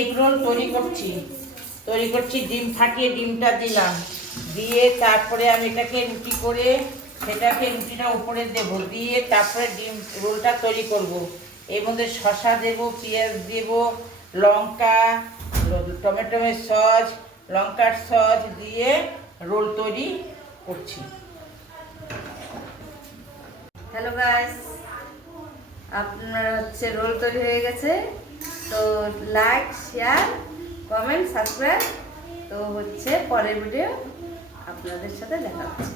Egg roll তৈরি করছি। ডিম ফাটিয়ে ডিমটা দিলাম, দিয়ে তারপরে আমি এটাকে রুটি করে রুটিটা উপরে দেব, দিয়ে তারপরে ডিম রোলটা তৈরি করব। এর মধ্যে শসা দেব, পেঁয়াজ দেব, লঙ্কা, টমেটো সস, লঙ্কার সস দিয়ে রোল তৈরি করছি। হ্যালো গাইস, আপনার রোল তৈরি হয়ে গেছে। তো লাইক, শেয়ার, কমেন্ট, সাবস্ক্রাইব। তো পরের ভিডিও আপনাদের সাথে দেখা হচ্ছে।